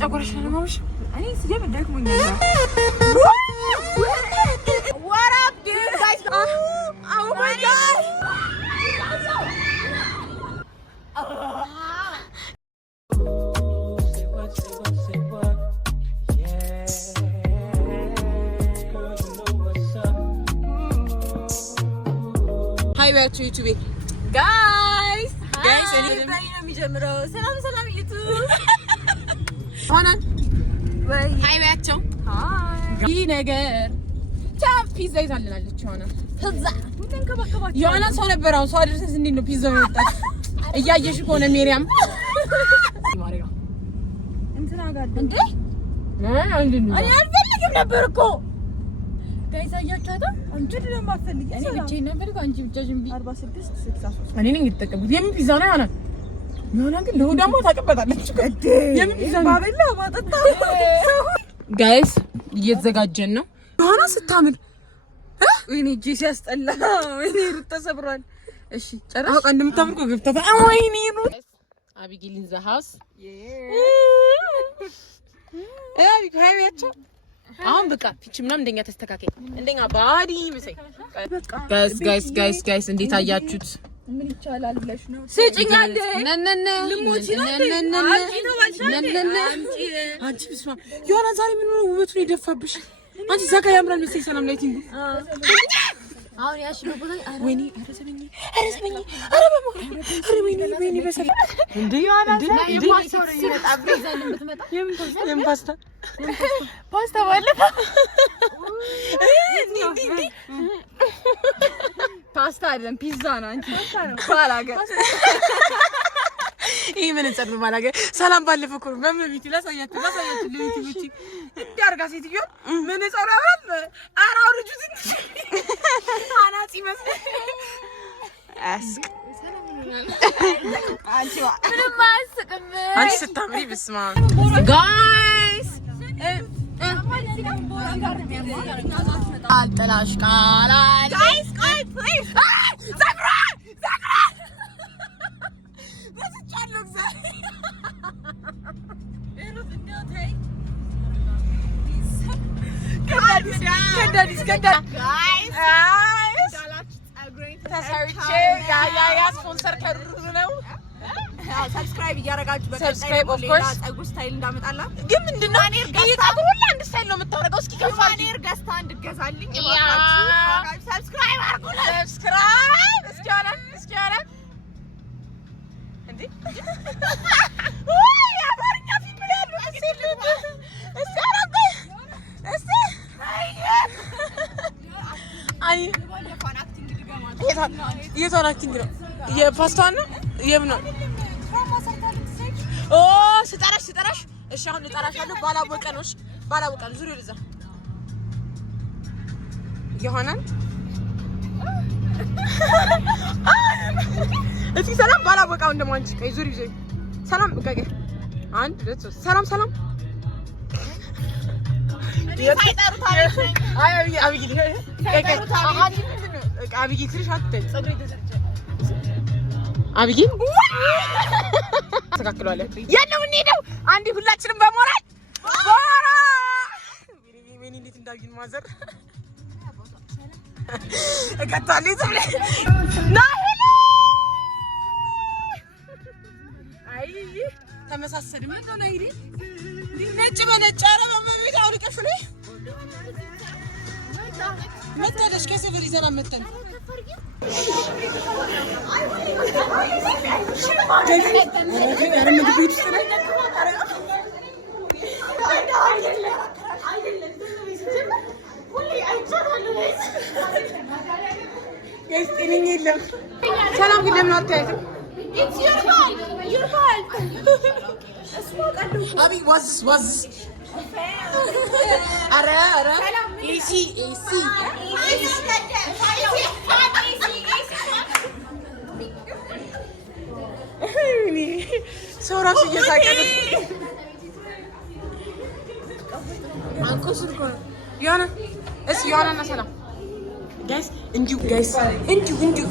ጨጓራሽን ማምሽ እኔ ሲጀምር ደክሞኛል What up dude guys oh my god Hi back to YouTube guys እኔ ነው የሚጀምረው ሰላም YouTube ሆናን ወይ ሃይ ባያቸው ሃይ ይሄ ነገር ቻፕ ፒዛ ይዛልናለች ሆና ፒዛ ምን ከበከባችሁ ዮሐና ሰው ነበር አሁን ሰው አድርሰስ እንዴት ነው ፒዛው የወጣው እያየሽ ከሆነ ሜሪያም ማሪያ እንትና ጋር እንዴ እኔ አልፈልግም ነበር እኮ ጋይስ አያችኋታ አንቺ ደግሞ ማፈልጊ እኔ ብቻዬን ነበር አንቺ ብቻሽን 46 63 እኔ ነኝ የተጠቀምኩት የምን ፒዛ ነው ዮሐና ዮሐና ግን ለሆዳማ ታቀበጣለች የምን ፒዛ ነው ባበላ ማጠጣ ጋይስ እየተዘጋጀን ነው ዮሐና ስታምር ወይኔ ጂስ ያስጠላ ወይኔ ሩት ተሰብሯል እሺ ጨራሽ አውቃ እንደምታምር እኮ ገብታ ወይኔ ሩት አቢጌል ኢን ዘ ሃውስ አቢጌል ሃይያቸው አሁን በቃ ፊች ምናምን እንደኛ ተስተካከለ እንደኛ ባዲ መሰይ ጋይስ እንዴት አያችሁት ምን ይቻላል ብለሽ ነው ስጭኛል ነነነ ልሞቺ ነው አንቺ ብስማ ዮሐና ዛሬ ምን ነው ውበቱን የደፋብሽ አንቺ ዛጋ ያምራል መሰይ ሰላም ላይ ቲንጉ አሁን ያሽ ነው ቦታ ወይኔ አረሰበኝ ወይኔ በሰል እንዴ ዮሐና እንዴ የምን ፓስታ ባለፈ ፓስታ አይደለም ፒዛ ነው አንቺ ባላገር ይሄ ምን እንጸጥ ባላገር ሰላም ባለፈ እኮ በመቤት ላሳያችሁ ለዩቲዩብ እንዲያርጋ ሴትዮ ምን ጸራራል አራው ልጅ ትንሽ አናጺ መስለ አስክ ምንም አያስቅም አንቺ ስታምሪ በስማ ጋይስ አልጠላሽ ቃላል ጋይስ ቆይ ፕሊዝ ዛግራ በስቻለሁ ስፖንሰር ከሩሩ ነው ሰብስክራይብ እያደረጋችሁ ሰብስክራይብ ኦፍ ኮርስ ጸጉር ስታይል እንዳመጣላ ግን ምንድነው ይሄ ጸጉር ሁሉ አንድ ስታይል ነው የምታወራው እስኪ ከፋኒ ገስታ እንድገዛልኝ እባካችሁ ሰብስክራይብ አድርጉ ሰብስክራይብ እስኪ ሆነ እንዴ ወይ አማርኛ ፊልም ላይ ያለው እስኪ አራንተ እስኪ አይ የቷን አክቲንግ ነው የፓስታውን ነው የምን ነው ኦ ስጠራሽ እሺ አሁን ልጠራሻለሁ ባላወቀ ነው ዙሪያ ልዛ ዮሐናን እስኪ ሰላም ባላወቀው እንደማንቺ ቀይ ዙሪ ሰላም በቃ አንድ ሁለት ሶስት ሰላም ሳይጠሩት አቢጌ ትንሽ አትበል ጸጉሬ ተሰርጨ አቢጌ ተካክሏል ያለው እንሄደው አንዴ ሁላችንም በሞራል ምን እንዴት እንዳግኝ ማዘር እከታለሁ ዝም ናሄለ አይ ተመሳሰል ምን ነው ነይሪ ነጭ በነጭ አረባ መቤት አውልቀሽ ነው መጣለሽ ከሰፈር ይዘና መጣን ሰላም ግን ለምን አትያይም አቢ ዋዝ አረ ኤሲ ሰው ራሱ እየሳቀ ነው አንኮስ እኮ ዮሐና ዮሐናና ሰላም ጋይስ እንዲሁ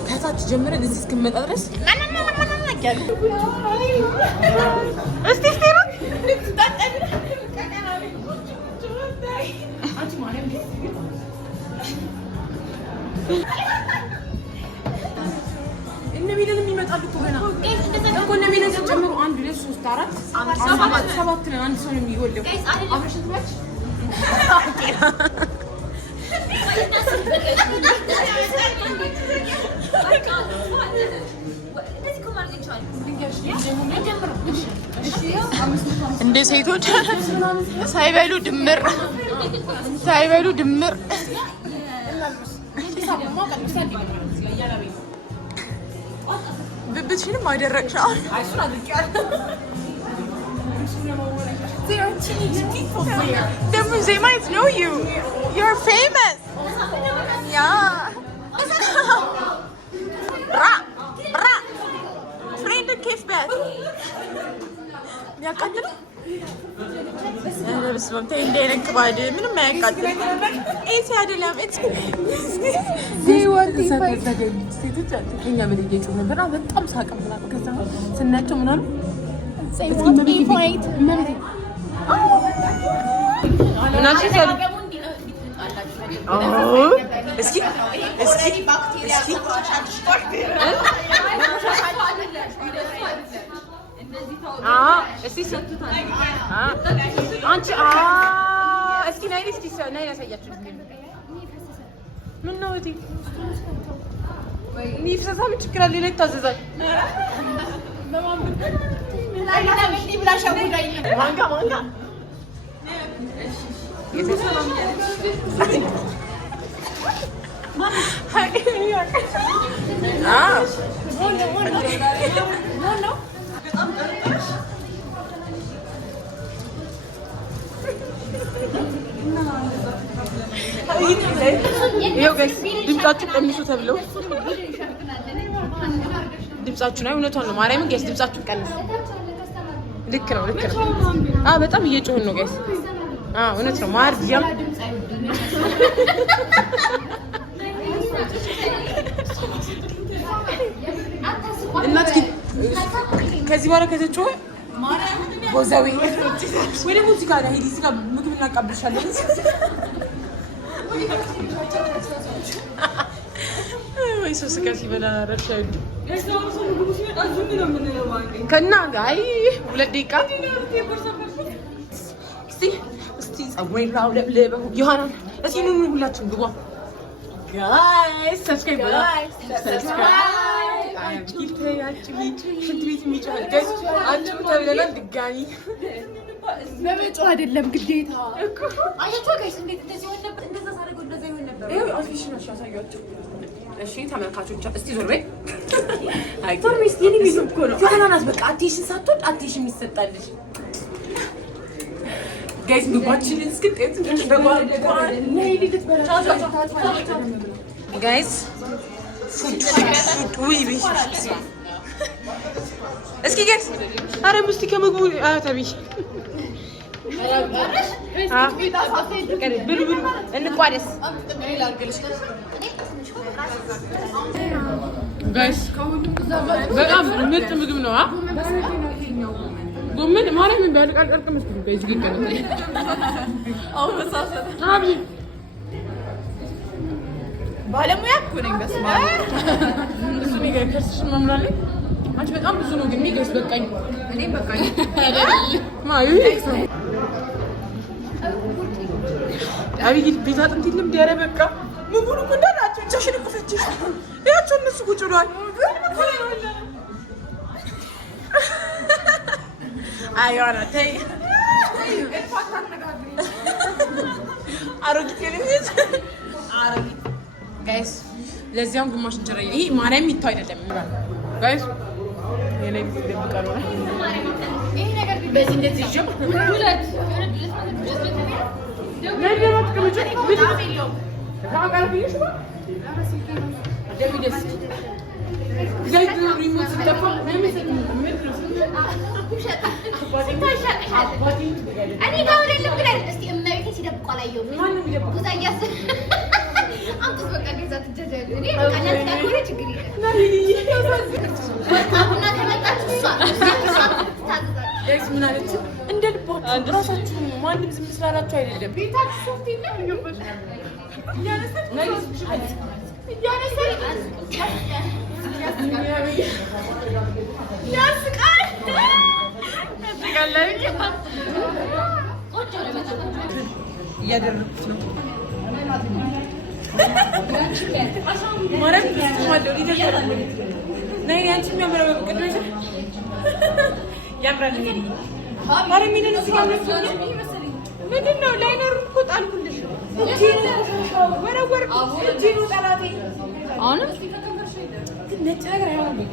ከታች ጀምረን እዚህ እስክንመጣ ድረስ እስቲ እነ ሚለን የሚመጣሉ ገና እኮ እነ ሚለን ሲጨምሩ 1 2 3 4 7 ነው አንድ ሰው ነው የሚወልደው አብረሽት ባች እንደ ሴቶች ሳይበሉ ድምር ብብትሽንም አደረቅሻው ደግሞ they might know you. You're famous. Yeah. Bra. Friend كيف بس ያቃጥል በስመ አብ እንደነክ ባድ ምንም አያቃጥል እሺ አይደለም እቺ ሴቶች ከኛ በልጄ ነበር በጣም ሳቀም ምናምን ከዛ ስናቸው ምናምን ድምጻችሁ ቀንሱ ተብለው ድምጻችሁ ነው እውነቷን ነው ማርያምን ጋይስ ድምጻችሁ ቀንሱ ልክ ነው በጣም እየጮህን ነው ጋይስ እውነት ነው ማርያም እናት ከዚህ በኋላ ከተጮኸ ቦዛዊ ወይ ደግሞ እዚህ ጋር ሄዲ እዚህ ጋር ምግብ እናቀብልሻለን ወይ ሶስ ጋር ሲበላ ረሻይ ከና ጋይ 2 ደቂቃ እስቲ ጸጉሬን ላውለብልበው ዮሐና እስቲ ኑ ሁላችሁም ግቡ ጋይስ ሰብስክራይብ ሽንት ቤት የሚጮሃል ጋይስ አንቺም ተብለናል ድጋሚ በመጮህ አይደለም ግዴታ አያቸው ጋይስ እንዴት እንደዚህ ሆነ ነበር እንደዛ ሳደርገው እንደዛ ይሆን ነበር አፊሽን አሻሳያችሁ እሺ ተመልካቾች እስቲ ዞር በይ አይ ቶርሚስ የኔ ቪዲዮ እኮ ነው ተናናስ በቃ አቴንሽን ሳትወድ አቴንሽን ይሰጣልሽ ጋይስ ምግባችንን እስክትጤት እንደባል ጋይስ ፉድ ወይ ቢሽ እስኪ ጋይስ አረ ሙስቲ ከምግቡ አታቢ ብሉ እንቋደስ ጋይስ በጣም ምርጥ ምግብ ነው ጎመን ማርያም ቢያልቃልቀልቅ መስሉ ጋይስ ይገኛል አብይ ባለሙያ እኮ ነኝ በስማ እሱ ነገር ከርስሽን መምራለኝ አንቺ በጣም ብዙ ነው ግን ጋይስ በቃኝ እኔም በቃኝ ማዩ አብይ ቤት አጥንት የለም ዲያረ በቃ ምግቡን እኮ እንዳላችሁ እቻሽን እኮፈችሽ ያቸው እነሱ ቁጭ ብሏል አይዋና ተይ አሮጊት የለኝት አሮጊት ጋይስ ለዚያም ግማሽ እንጀራ ይሄ ማርያም ይታው አይደለም ጋይስ የኔ ቢት ደብቀሩ ይሄ ነገር በዚህ እንደዚህ ይጀም ሁለት ለምን ከመጭ በጣም የለው ታውቃለህ ብዬሽ ነው ደብደስ ዘይት ነው ሪሞት ሲጠፋ ለምን እኔ ጋር አይደለም ብለን እስቲ እመቤቴ ሲደብቁ አላየሁም ማንንም ይደብቁ ዛያስ አንተስ በቃ ገዛ ትጀጃለ እኔ በቃ ለምን ታቆረ ችግር የለም አሁን ተመጣጣች እሷ ምን አለች እንደ ልባችሁ ራሳችሁ ማንንም ዝም ስላላችሁ አይደለም ቤታችሁ ሶፍት ነው ይገባሽ ያለሰች እያደረኩት ነው ማለት ነው። ነይ አንቺ የሚያምረው በቅድመሽ ያምራል። ማረ ምን ነው ሲያምር ምንድን ነው ላይነር እኮ ጣልኩልሽ። ወረወር እጂኑ ጠላቴ አሁን ነጭ ነገር አይሆንም።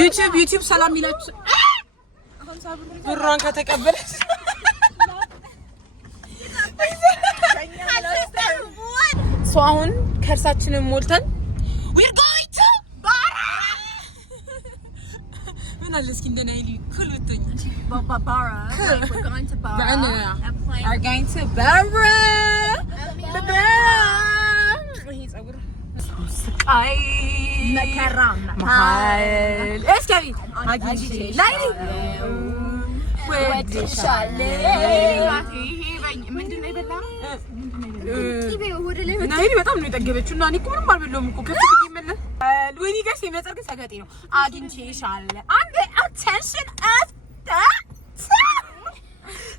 ዩቲዩብ ሰላም ይላችሁ። ብሯን ከተቀበለች ሰው አሁን ከርሳችንን ሞልተን we're going to Bara ምን አለ እስኪ እንደኔ አይሊ ኩል ብትኝ Bara we're going to Bara we're going to Bara ይሄ ጸጉር ስቃይ መከራም ማል እስኪ አግኝቼ ላይሊ ወድሻለሁ ምንድን ነው የበላው? ናይኒ በጣም ነው የጠገበችው እና እኔ እኮ ምንም አልበላሁም እኮ ከፍ ብዬ መለ ወይኔ ጋሽ የመጸርግ ሰገጤ ነው። አግኝቼሻለሁ አንዴ አቴንሽን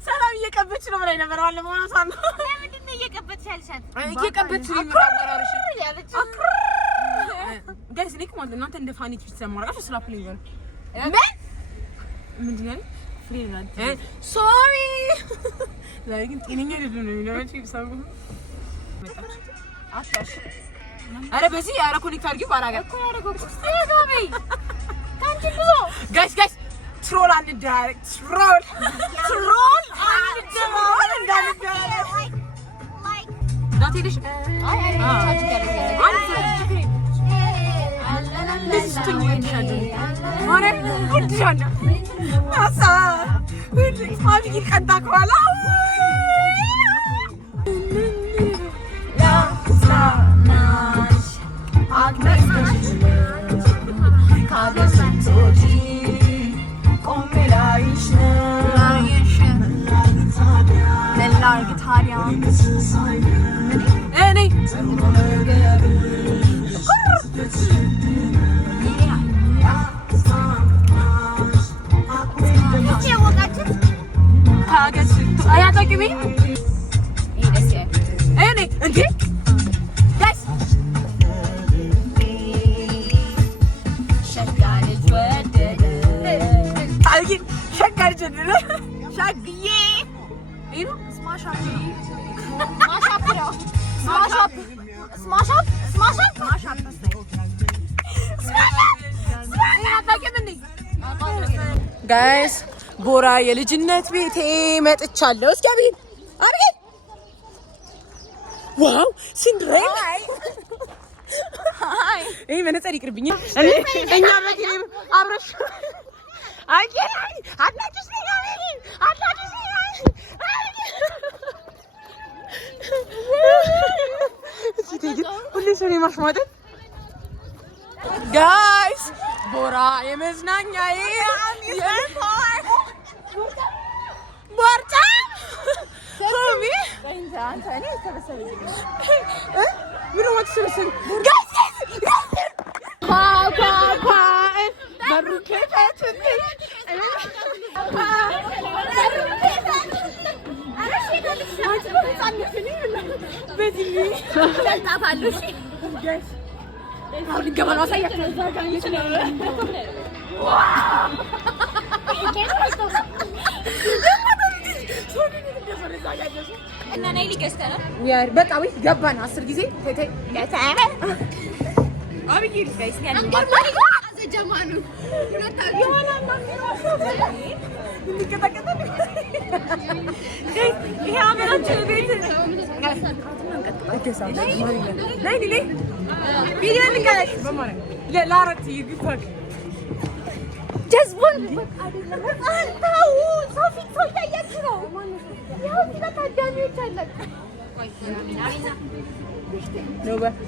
ሰላም እየቀበች ነው ብላኝ ነበር ባለ ማለት ነው። ለምንድን ነው እየቀበች ያልሻት? እየቀበች ነው የሚራራሽ ያለች ጋይስ እኔ ማለት እናንተ እንደ ፋኒ ፊት ስለማርጋችሁ ስላፕ ላይ ነው ምንድን ነው ፍሪላንስ ሶሪ ላይ ግን ጤነኛ አይደለም ነው የሚለውጪ ሰው መጣች አጣሽ። አረ በዚህ አረ ኮኔክት አድርጊው ባላገር እኮ ያረጋው ስቴጋቤ ታንቺ ብዙ ጋይስ ትሮል አንዳረግ ትሮል እንዳንዳረግ ዳትልሽ አይ ታች ያረጋው ልጅቱኝ ይሻላል ማረ ወድሻለሁ አሳ አብይ ቀንታ ከኋላ ላስናሽ አግነሽ ካገሰቶጂ ቆሜላይሽ ለላርግ ታዲያ እኔ አያጠቅሚ እኔ እንዴ ጋይስ ሸጋልጅ ወደደ አይ ሸጋልጅ ወደደ ሸግዬ ይሄ ስማሽ አፕ ነው ስማሽ አፕ ጋይስ ቦራ የልጅነት ቤቴ መጥቻለሁ። እስኪ አቤት አቤት ዋው ሲንድሬላ አይ እኔ መነጽር ይቅርብኝ እኛ በቴሌም አብረሽ አይ አላችሁ ሁሌ ሰው ማሽማደድ ጋይስ ቦራ የመዝናኛዬ ቦርጫ ሆሚ አንተ ተበሰበ ምን ነው ተበሰበ ጋይስ ኳ በሩ ከፈቱት በጣም ገባን 10 ጊዜ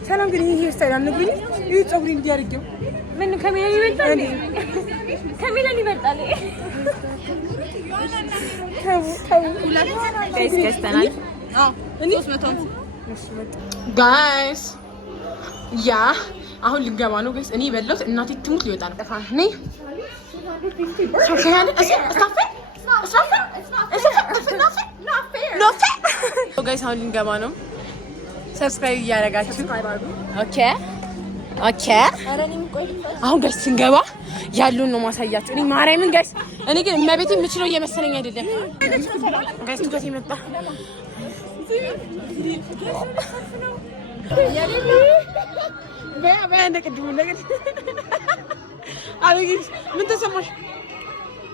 ሰላም ግን ይሄ ስታይል አንግኝ ይሄ ፀጉሪ እንዲያርገው ምን ከሚለን ይበልጣል ከሚለን ይበልጣል ተው ጋይስ ገዝተናል 300 ጋይስ ያ አሁን ልንገባ ነው ጋይስ። እኔ በለውት እናቴ ትሙት ሊወጣ ነው። ጠፋ ነኝ ጋይስ አሁን ልንገባ ነው። ሰብስክራይብ እያደረጋችሁ ኦኬ ኦኬ። አሁን ጋይስ ስንገባ ያሉን ነው ማሳያችሁ። እኔ ማርያምን ጋይስ እኔ ግን እመቤቴ የምችለው እየመሰለኝ አይደለም ጋይስ። ትኩረት ይመጣ በያ እንደ ቅድሙ ነገር አቤት ምን ተሰማሽ?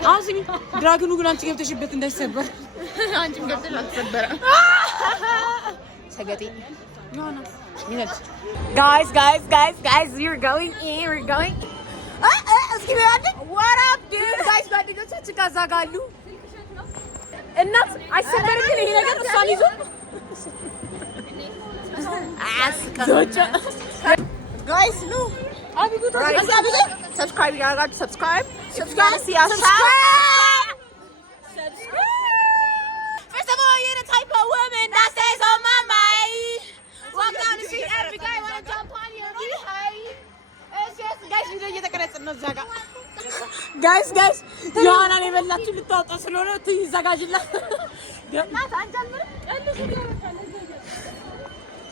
አሁን ስሚ ድራግኑ ግን አንቺ ገብተሽበት እንዳይሰበር አንቺም ገብተሽ አትሰበረ ሰገጤ guys we're going in እስኪ በያንቺ what up dude guys ጓደኞቻችን ካዛጋሉ እናት አይሰበርም ግን ይሄ ነገር እሷን ይዞ guys no subscribe ያደርጋችሁ subscribe see us first of all you're the type of woman that stays on my mind walk down the street every guy wanna jump on you really high it's just guys video እየተቀረጸ ነው እዛ ጋር guys ዮሐናን የበላችሁ ልታወጣ ስለሆነ ትይዘጋጅላ እናት አንጀምር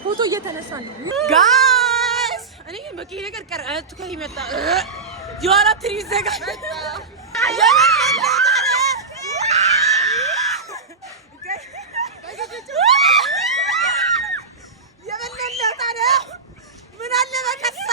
ፎቶ እየተነሳ ነው ጋይስ። እኔ በቂ ነገር ቀር አቱ ከይ መጣ ዮሐና ትይዘጋ ምን አለ በከሳ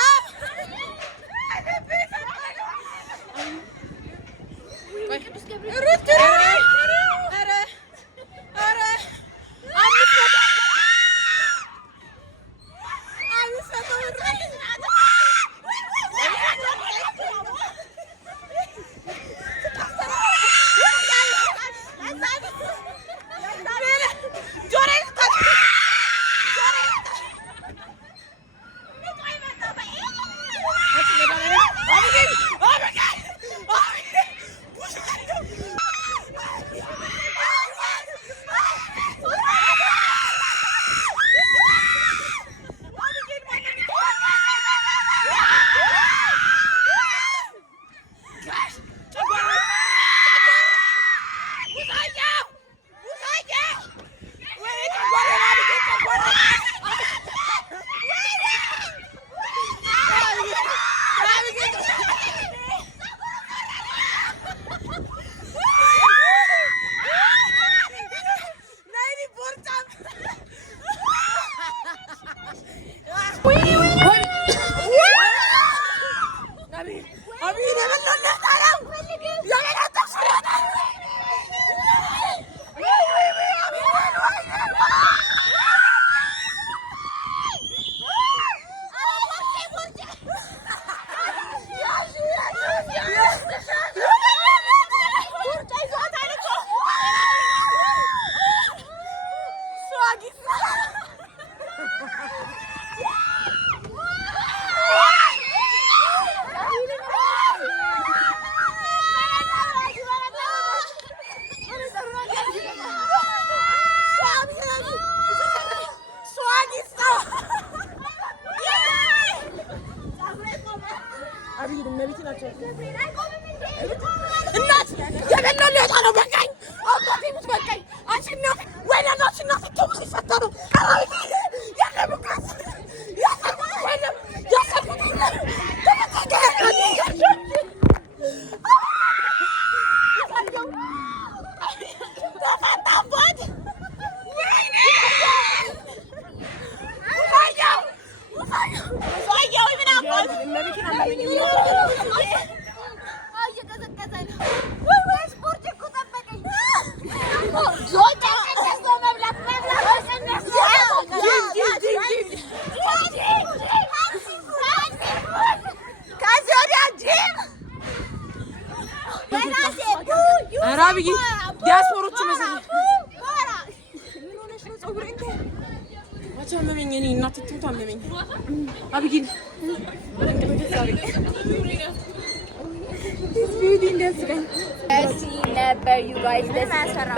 እናት የበላው ሊወጣ ነው። በቃኝ አባቴ ሙት በቃኝ። አንቺ እናት ወይኔ እናት እናት ተውስ ይፈታሩ አራብዬ ዲያስፖሮቹ መሰለኝ አቻ መመኝ እኔ እናት ትምታ መመኝ አብጊል ነበር ዩ ጋይስ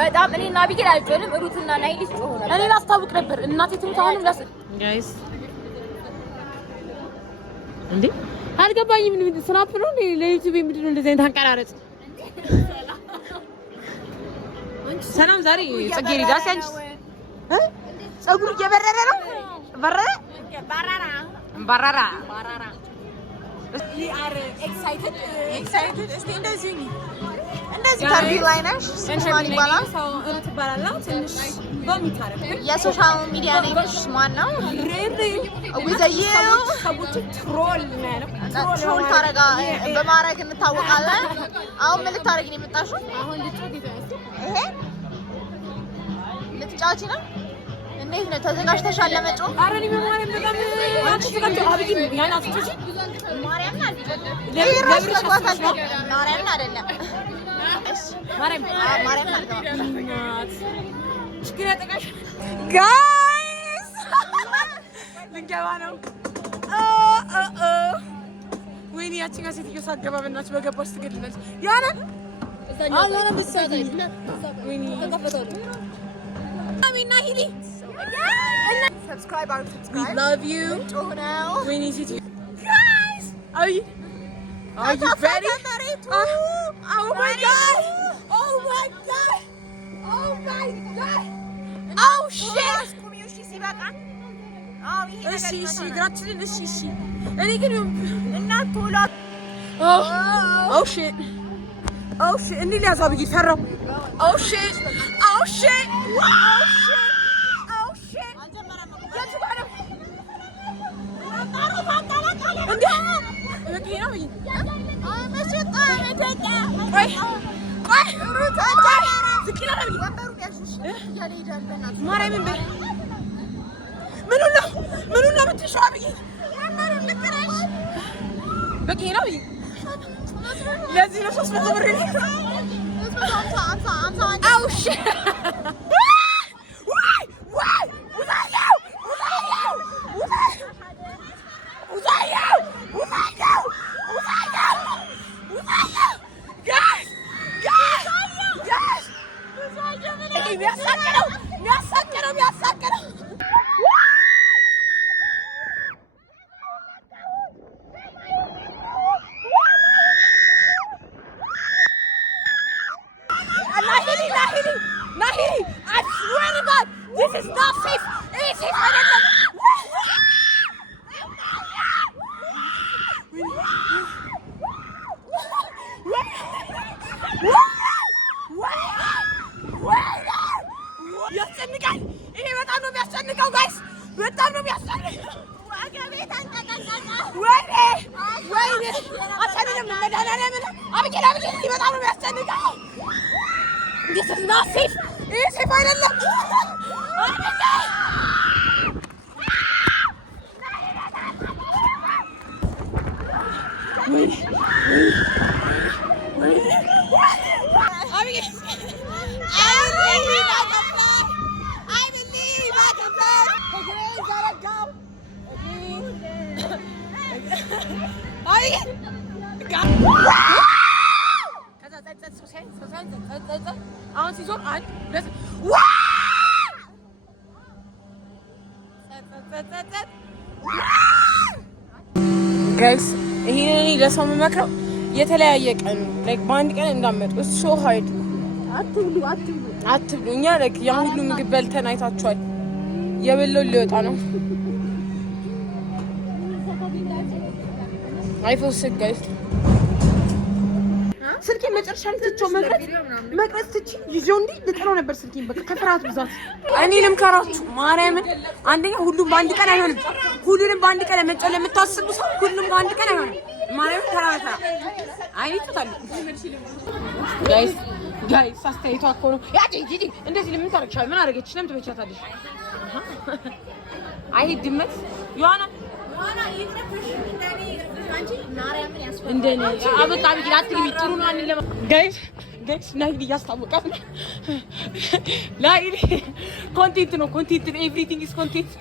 በጣም እኔና አቢጌል አልጮንም። ሩትና ናይል ጮሁ ነበር። እኔ ላስታውቅ ነበር እናቴ ትሙት አሁንም ጋይስ እንዴ አልገባኝም። ምን ስናፕ ነው ለዩቲዩብ ምንድነው እንደዚህ አይነት አንቀራረጽ? ሰላም ዛሬ ጽጌረዳ ሲያንቺ ፀጉሩ እየበረረ ነው። በረራ we are excited እስቲ እንደዚህ ታርቢ ላይ ነሽ ስንት ይባላል? ሰው እንትባላላ ትንሽ በሚታረቅ የሶሻል ሚዲያ ኔምሽ ማን ነው? ወይዘዩ ትሮል ታረጋ በማረግ እንታወቃለን። አሁን ምን ልታረጊ ነው የመጣሽው? አሁን ይሄ ልትጫወቺ ነው? እንዴት ነው ተዘጋጅተሻል ለመጮህ? ኧረ እኔ በማርያም በጣም አንቺ ተቀምጪ አብይ ያን አትጮጂ ማርያምን ማርያምን አይደለም ማርያምን ችግር ያጠቃሽ ጋይስ ልንገባ ነው። ወይኔ ያቺ ጋር ሴትዮ ሳትገባ በእናትሽ በገባሽ ትገድላለች። ያንን አላና ምሳሌ ወይኔ ተከፈተው አሚና ሂሊ subscribe we love you we need you guys are you ready? Oh my god oh my god oh my god oh shit እሺ እግራችንን እሺ እኔ ግን እናት ቶሎ oh shit እንዴ ሊያዛው ብዬ ፈራው oh shit oh shit Nahiri, I swear to God, this is not safe. It is safe. ያስጨንቃል። ይሄ በጣም ነው የሚያስጨንቀው ጋይስ፣ በጣም ነው የሚያስጨንቀው። ወይኔ አታድንም መድኃኒዓለም አብጌል በጣም ነው የሚያስጨንቀው። This is not safe. ይሄ ሴፍ አይደለም። አሁን ሲዞር ጋይስ ይሄን ለሰው የምመክረው የተለያየ ቀን ላይክ በአንድ ቀን እንዳመጡ እሱ ሃይድ አትብሉ። እኛ ላይክ ያ ሁሉ ምግብ በልተን አይታችኋል። የበለው ሊወጣ ነው። አይፎስክ ጋይስ ስልኬን መጨረሻ ላይ ትቼው መቅረጽ ትቼ ይዤው እንዴ ልጥለው ነበር ስልኬን በቃ ከፍርሃት ብዛት። እኔ ልምከራችሁ ማርያምን፣ አንደኛ ሁሉም በአንድ ቀን አይሆንም። ሁሉንም በአንድ ቀን ለመጫወት ለምታስቡ ሰው ሁሉም በአንድ ቀን አይሆንም። ማርያምን ተራታ አይይታል ጋይስ አስተያየቷ እኮ ነው ያጂ ጂጂ እንደዚህ ለምን ታረክሻል? ምን አረገች? ለምን ትበቻታለሽ? አይ ድመት ዮሐና ይጥረፍሽ እንደኔ አንቺ ማርያምን ያስፈልጋል እንደኔ አበቃ ቢል አትግቢ። ጥሩ ነው አንል ጋይስ ናይል ያስታውቃል። ናይል ኮንቴንት ነው ኮንቴንት ኤቭሪቲንግ ኢዝ ኮንቴንት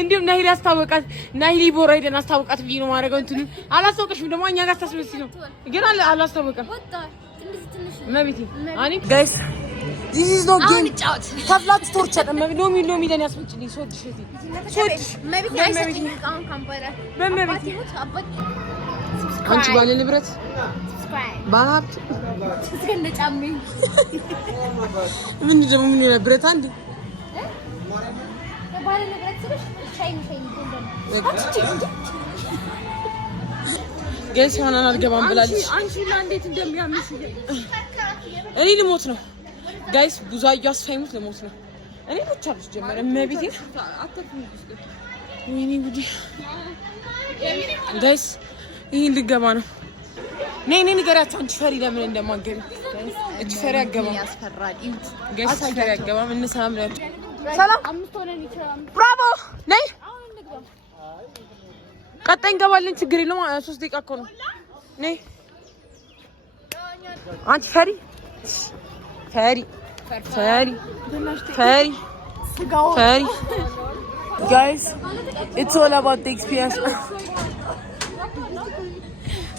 እንዴም ናሂል ያስታወቃት ናሂል ቦራ ሄደን አስታወቃት ብዬ ነው ማረጋው እንትን አላስታወቀሽም ደግሞ እኛ ጋር ታስመስል ነው ግን አላስታወቀም መቤቴ አኒ ጋይስ this is no game ታፍላት ቶርቸር ሎሚ ለኔ ያስፈጭልኝ ሶድሽ መቤቴ ጋይስ አሁን ካምፓራ በመቤቴ አንቺ ባለ ንብረት ባላት ስለጫሜ ምን ደግሞ ምን ንብረት አንዴ ባለ ንብረት ስለሽ ሻይን ጋይስ ሆነን አልገባም ብላለች አንቺ ለእንዴት እንደሚያምሽ እኔ ልሞት ነው ጋይስ ብዙአየሁ አስፋይሙት ልሞት ነው እኔ ብቻለሽ ጀመረ መቤቴ አተፍኝ ወይኔ ጉዲ ጋይስ ይሄን ልገባ ነው ነይ ንገሪያቸው አንቺ ፈሪ ለምን እንደማገኝ እቺ ፈሪ አገባ ያስፈራል ጋይስ ፈሪ አገባ ምን ሰላም ነው ሰላም አምስት ሆነን ይችላል ብራቮ ነይ ቀጣይ እንገባለን ችግር የለውም 3 ደቂቃ እኮ ነው ነይ አንቺ ፈሪ guys it's all about the experience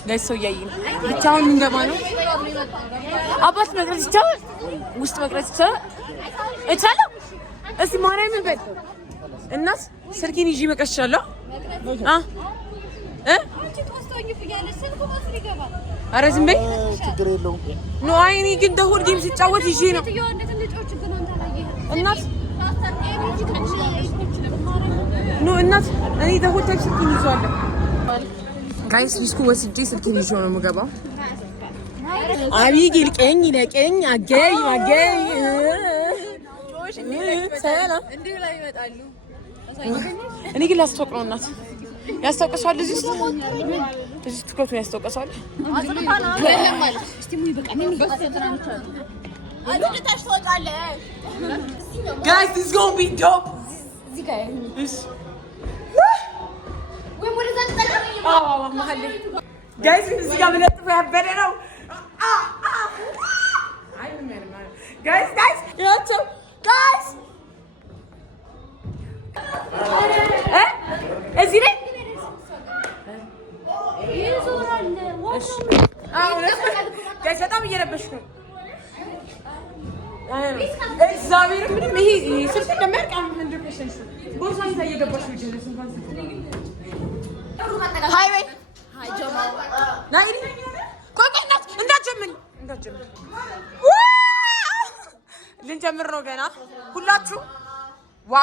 guys so ያይን ብቻውን እንገባ ነው አባት መቅረጽ ይቻላል ውስጥ መቅረጽ ይቻላል እስቲ ማርያምን በል እናት ስልኬን ይዤ መቅረጽ ይችላል ኧረ ዝም በይ ችግር የለውም ኖ አይኔ ግን ደሁል ጌም ሲጫወት ይዤ ነው እናት ኖ እናት እኔ ደሁል ታይፕ ስልኬን ይዤዋለሁ ጋይስ ሪስኩ ወስጄ ስልኬን ይዤው ነው የምገባው አቢጌል ቀኝ ለቀኝ አገኝ ሰላም እንዴ ላይ ይመጣሉ እኔ ግን ላስተዋውቅ ነው እናት ያስተዋውቀሻል እዚህ ትኩረቱን ያስተዋውቀሻል የለም ማለት እስቲ ሙይ በቃ ምን ይባሰተራንቻል አጥንታሽ ትወጣለህ guys this is going to be dope እዚህ ጋር ወይ ወደዛ ተጠቀመኝ መሀል guys እዚህ ጋር መለጥፈው ያበደ ነው አይ ምን guys ያቸው guys እዚህ ላይ ጋይስ በጣም እየረበሽኩ ነው እግዚአብሔር ምንም ይሄ ስልክ እንደማያርቅ 100% ቦርሳዬ ታየገባሽ ነው ጀለስ እንኳን ሃይ ወይ ሃይ ጀማ ናይ ቆይ እንዳትጀምሪ ልንጀምር ነው ገና ሁላችሁ ዋ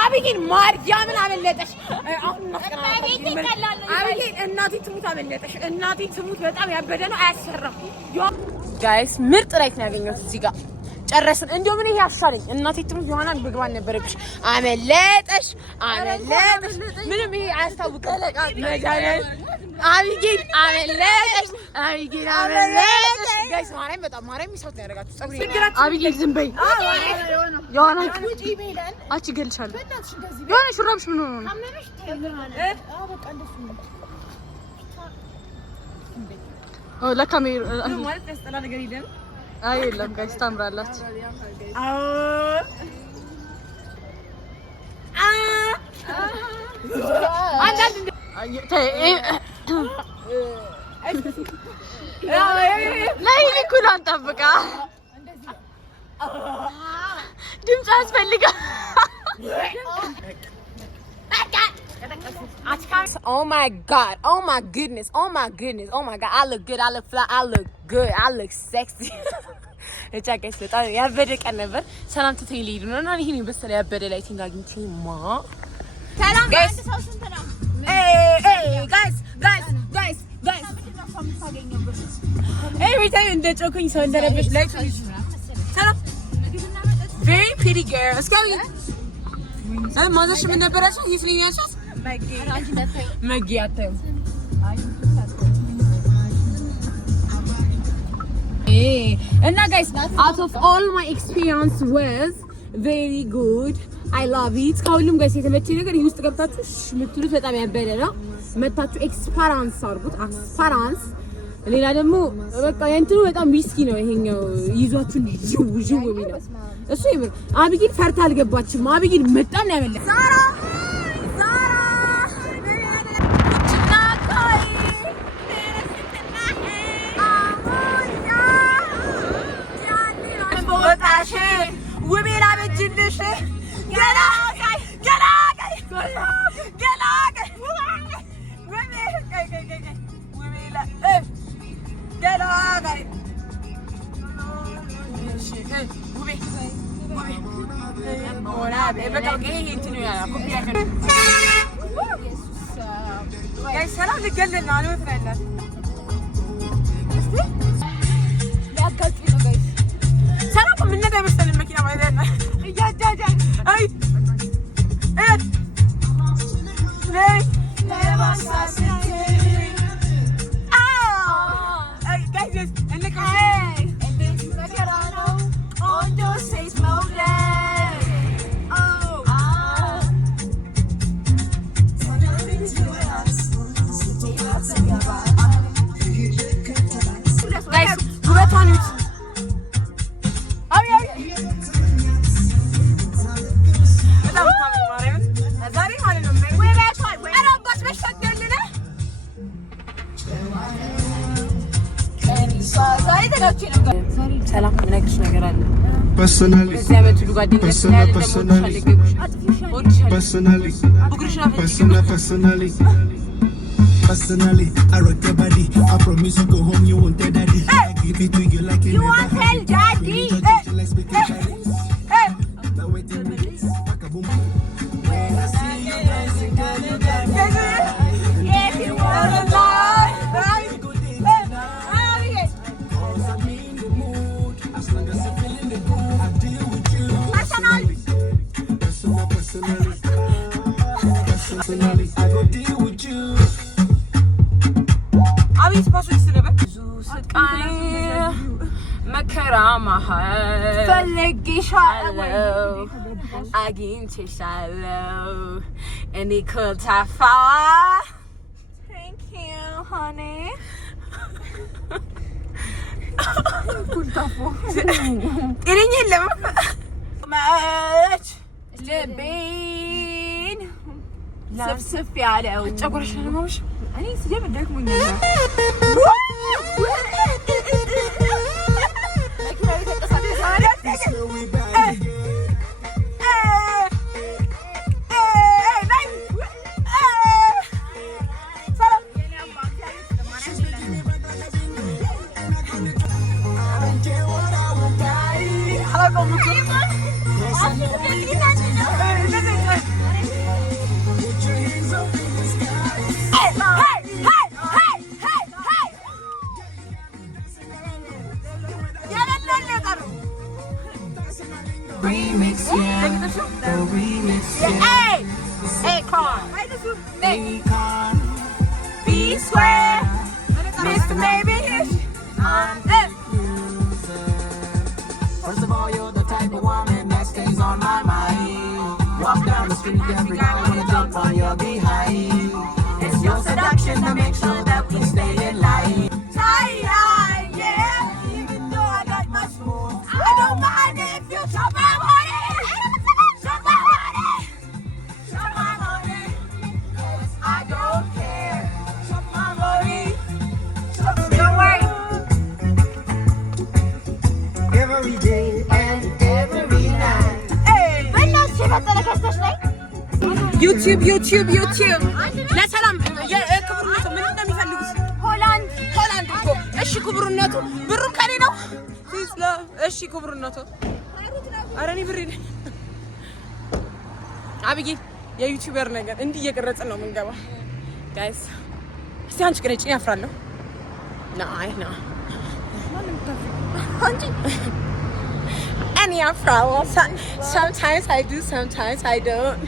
አብይን ማርያምን አመለጠሽ አሁን አብይን እናቴ ትሙት አመለጠሽ እናቴ ትሙት በጣም ያበደ ነው አያሰራም ጋይስ ምርጥ ላይክ ነው ያገኘሁት እዚህ ጋር ጨረስን። እንደው ምን ይሄ አሻለኝ እናቴ ትሙት ዮሐናን መግባት ነበረብሽ። አመለጠሽ ምንም ይሄ አያስታውቅም። መጃለል አቢጌል አመለጠሽ ጋይስ ማርያም በጣም ማርያም ይሳት ነው ያደርጋችሁ ጸጉሬ አቢጌል ዝም በይ ዮሐና ውጪ በይላል አቺ ገልሻለሁ ዮሐና ሹራብሽ ምን ሆነ ነው በቃ እንደሱ ነው ለካሜራ ማለት ያስጠላ ነገር የለም አይ የለም ጋይስ ታምራላችሁ አንዳንድ ላይ ልኩላን ጠብቃ ድምጽ ያስፈልጋል Oh my god, oh my goodness, oh my goodness, oh my god, I look good, I look fly, I look good, I look sexy. እቻ ጋይስ በጣም ያበደ ቀን ነበር። ሰላም ትተይ ልሂድ ነው እና ይሄን በሰለ ያበደ ላይ ትንጋግኝቲማ ሰላም ጋይስ guys every time እንደ ጮኩኝ ሰው እንደረበሽ ላይ ሰላም very pretty girl እስካሁን ማዘሽ ምን ነበረሽ ይስልኛሽ መጊያተም እና guys out of all my experience was very good I love it ከሁሉም ጋር የተመቸኝ ነገር ይሄ ውስጥ ገብታችሁ ምትሉት በጣም ያበደ ነው መታችሁ ኤክስፐሪንስ አድርጉት ኤክስፐሪንስ ሌላ ደግሞ በቃ እንትኑ በጣም ሪስኪ ነው ይሄኛው ይዟችሁ ጅው የሚለው እሱ ይብር አቢጊል ፈርታ አልገባችም አቢጊል በጣም ነው ያመለጠ ዛራ ውቤላ በጅልሽ ገላጋይ ሰላም ምንነግርሽ ነገር አለ personally I rock your body I promise you go home you won't tell daddy I give it to you like you won't tell daddy now wait till me pack a boom when I see you dancing girl you dance if you wanna lie personally I go deal with you አብይ ስፓሶች ስለበ ዙስቃይ መከራ መሃል ፈልጌሻለሁ አግኝቼሻለሁ እኔ ኮልታፋ thank you honey ኮልታፋ እኔ የለም ማች ልቤን ስፍስፍ ያለው ጨጉርሽ ነው እኔ ሲጀም ደክሞኛል remix, yeah. The remix, yeah. Hey, Akon. Akon. B-Square. Mr. Baby. First of all, you're the type of woman that stays on my mind. Walk down the street, every guy wanna jump on your behind. It's your seduction to make sure that we stay in line. Yeah. Even though I got much more, I don't mind if you chop my money. Chop my money. Chop my money. 'Cause I don't care. Chop my money. Don't worry. Every day and every night. ዩቲዩብ ለሰላም የክብርነቱ ምን እንደሚፈልጉት ሆላንድ እኮ እሺ፣ ክብርነቱ ብሩ ከኔ ነው። እሺ ክብርነቱ ኧረ እኔ ብሬ አብዬ የዩቲዩበር ነገር እንዲህ እየቀረጽን ነው የምንገባው። ጋይስ እስቲ አንቺ ቅረጪ፣ ያፍራለሁ። ናይ አንቺ እኔ ያፍራለሁ። Sometimes I do, sometimes I don't.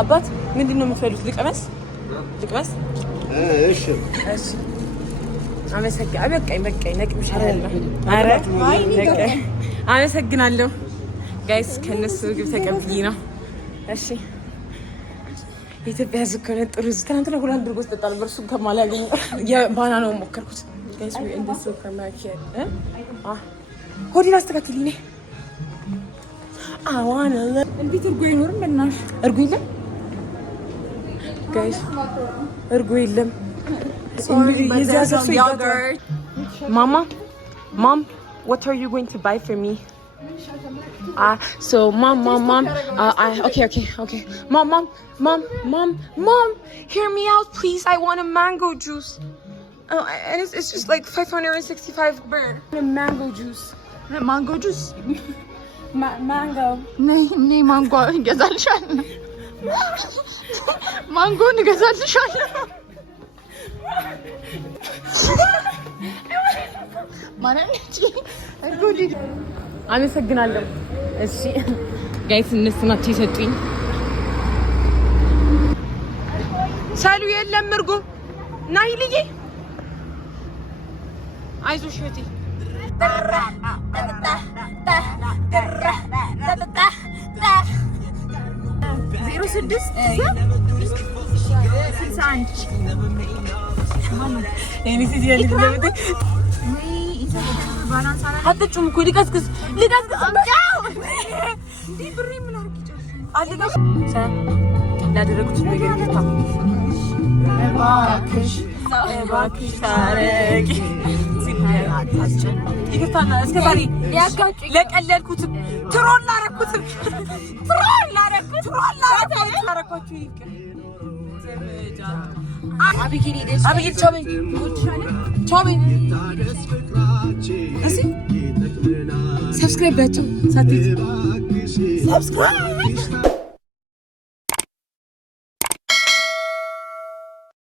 አባት ምንድን ነው የምትፈልጉት? ልቅመስ? እሺ በቃኝ ነቅምሻለሁ። ኧረ አመሰግናለሁ ጋይስ፣ ከነሱ ምግብ ተቀብዬ ነው። እሺ የኢትዮጵያ ሕዝብ ከሆነ ጥሩ ሕዝብ። ትናንትና ሁለት ድርጎ ጠጣ ነበር። እሱን ከማላገኝ የባናናውን ሞከርኩት። ጋይስ ወይ እንደ ሱፐርማርኬት ሆዴን አስተካክልኝ ነኝ። አዋና እንዴት እርጎ አይኖርም? በእናትሽ እርጎ የለም ጋይስ፣ እርጎ የለም። Mom, what are you going to buy for me? So mom, okay. Mom, hear me out, please. I want a mango juice. And it's just like 565 birr. A mango juice. Mango juice. Mango. Nee, mango ገዛልሻለሁ። ማንጎን ገዛልሻለሁ። አመሰግናለሁ። እሺ ጋይስ እነሱ ናቸው የሰጡኝ። ሳሉ የለም እርጎ ናይ ልዬ አይዞሽ እህቴ። 0661 አትጩም እኮ ሊቀስቅስ ላደረጉት ነገር ይቅርታ። እባክሽ ታረቂ ይቅርታና እስከ ዛሬ ለቀለድኩትም ትሮል ላረኩትም አብይል ቻበኝ ሰብስክራይብ ዳቸው ሳትይ ሰብስክራይብ